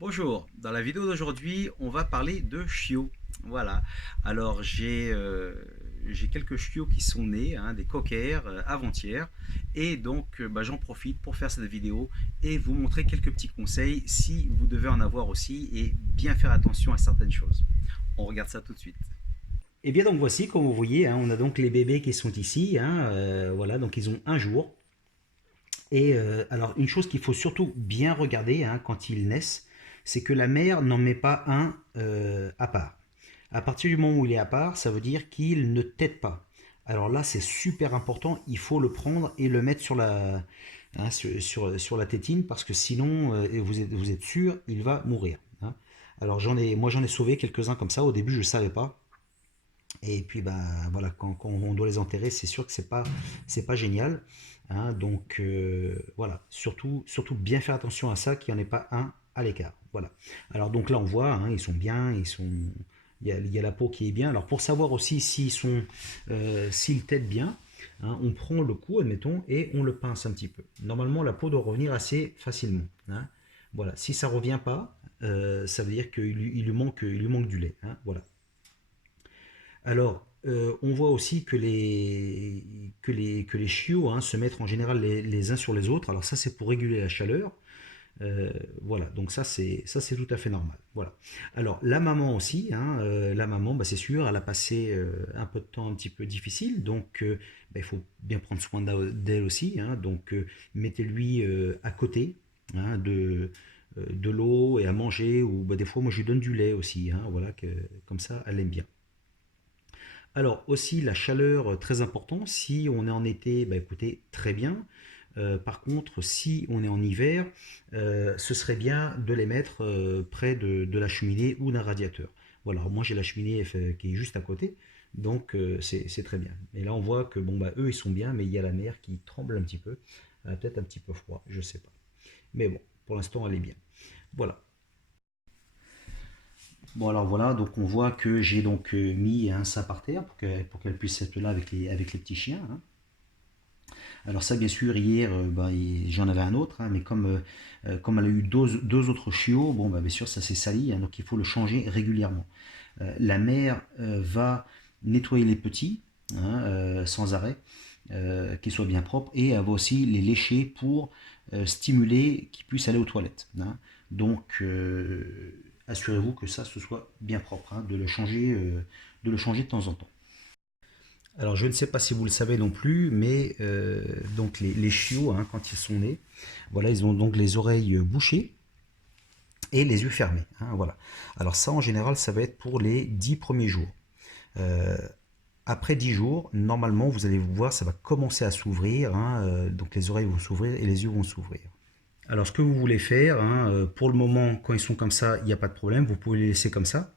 Bonjour, dans la vidéo d'aujourd'hui, on va parler de chiots. Voilà, alors j'ai quelques chiots qui sont nés, hein, des cockers avant-hier, et donc j'en profite pour faire cette vidéo et vous montrer quelques petits conseils si vous devez en avoir aussi et bien faire attention à certaines choses. On regarde ça tout de suite. Et bien donc voici, comme vous voyez, hein, on a donc les bébés qui sont ici, hein, voilà, donc ils ont un jour. Et alors, une chose qu'il faut surtout bien regarder hein, quand ils naissent, c'est que la mère n'en met pas un à part. À partir du moment où il est à part, ça veut dire qu'il ne tète pas. Alors là, c'est super important, il faut le prendre et le mettre sur sur la tétine parce que sinon, vous êtes sûr, il va mourir, hein. Alors moi j'en ai sauvé quelques-uns comme ça. Au début, je ne savais pas. Et puis bah voilà, quand on doit les enterrer, c'est sûr que c'est pas génial, hein. Donc voilà, surtout bien faire attention à ça, qu'il n'y en ait pas un à l'écart. Voilà. Alors donc là on voit, hein, ils sont bien, il y a la peau qui est bien. Alors pour savoir aussi s'ils têtent bien, hein, on prend le cou, admettons, et on le pince un petit peu. Normalement la peau doit revenir assez facilement, hein. Voilà. Si ça revient pas, ça veut dire il lui manque du lait, hein. Voilà. Alors, on voit aussi que les chiots hein, se mettent en général les uns sur les autres. Alors ça, c'est pour réguler la chaleur. Voilà, donc ça c'est tout à fait normal. Voilà. Alors la maman aussi, hein, la maman, bah, c'est sûr, elle a passé un peu de temps un petit peu difficile, donc bah, il faut bien prendre soin d'elle aussi, hein. Donc mettez-lui à côté hein, de l'eau et à manger, ou bah, des fois moi je lui donne du lait aussi, hein, voilà, comme ça elle aime bien. Alors aussi la chaleur, très important. Si on est en été, bah, écoutez, très bien. Par contre, si on est en hiver, ce serait bien de les mettre près de la cheminée ou d'un radiateur. Voilà, moi j'ai la cheminée qui est juste à côté, donc c'est très bien. Et là on voit que bon bah eux ils sont bien, mais il y a la mer qui tremble un petit peu. Elle a peut-être un petit peu froid, je sais pas. Mais bon, pour l'instant elle est bien. Voilà. Bon alors voilà, donc on voit que j'ai donc mis un ça par terre pour qu'elle puisse être là avec les petits chiens, hein. Alors ça bien sûr hier j'en avais un autre, hein, mais comme elle a eu deux autres chiots, bon bah bien sûr ça s'est sali, hein, donc il faut le changer régulièrement. La mère va nettoyer les petits hein, sans arrêt, qu'ils soient bien propres, et elle va aussi les lécher pour stimuler qu'ils puissent aller aux toilettes, hein. Donc assurez-vous que ça ce soit bien propre, hein, de le changer de temps en temps. Alors je ne sais pas si vous le savez non plus, mais donc les chiots, hein, quand ils sont nés, voilà, ils ont donc les oreilles bouchées et les yeux fermés, hein, voilà. Alors ça, en général, ça va être pour les 10 premiers jours. Euh, Après 10 jours, normalement, vous allez voir, ça va commencer à s'ouvrir, hein, donc les oreilles vont s'ouvrir et les yeux vont s'ouvrir. Alors ce que vous voulez faire, hein, pour le moment, quand ils sont comme ça, il n'y a pas de problème, vous pouvez les laisser comme ça.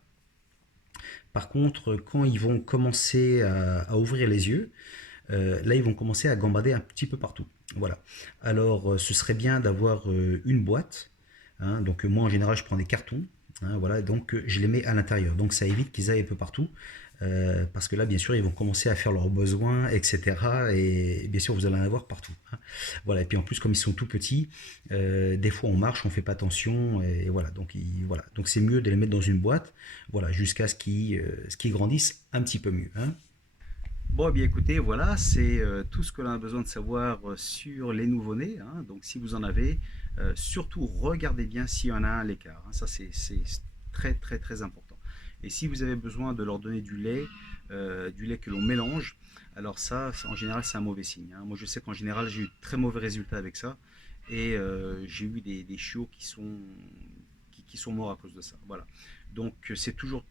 Par contre, quand ils vont commencer à ouvrir les yeux, là, ils vont commencer à gambader un petit peu partout. Voilà. Alors, ce serait bien d'avoir une boîte, hein. Donc, moi, en général, je prends des cartons, hein, voilà. Donc, je les mets à l'intérieur. Donc, ça évite qu'ils aillent un peu partout. Parce que là, bien sûr, ils vont commencer à faire leurs besoins, etc. Et bien sûr, vous allez en avoir partout, hein. Voilà. Et puis en plus, comme ils sont tout petits, des fois on marche, on fait pas attention, et voilà. Voilà. Donc c'est mieux de les mettre dans une boîte, voilà, jusqu'à ce qu'ils grandissent un petit peu mieux, hein. Bon, eh bien écoutez, voilà, c'est tout ce que l'on a besoin de savoir sur les nouveau-nés, hein. Donc si vous en avez, surtout regardez bien s'il y en a un à l'écart, hein. Ça, c'est très très très important. Et si vous avez besoin de leur donner du lait que l'on mélange, alors ça, en général, c'est un mauvais signe, hein. Moi, je sais qu'en général, j'ai eu de très mauvais résultats avec ça. Et j'ai eu des chiots qui sont morts à cause de ça. Voilà. Donc c'est toujours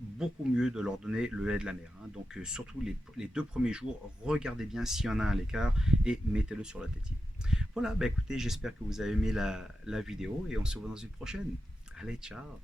beaucoup mieux de leur donner le lait de la mère, hein. Donc surtout les 2 premiers jours, regardez bien s'il y en a un à l'écart et mettez-le sur la tétine. Voilà, bah écoutez, j'espère que vous avez aimé la vidéo et on se voit dans une prochaine. Allez, ciao.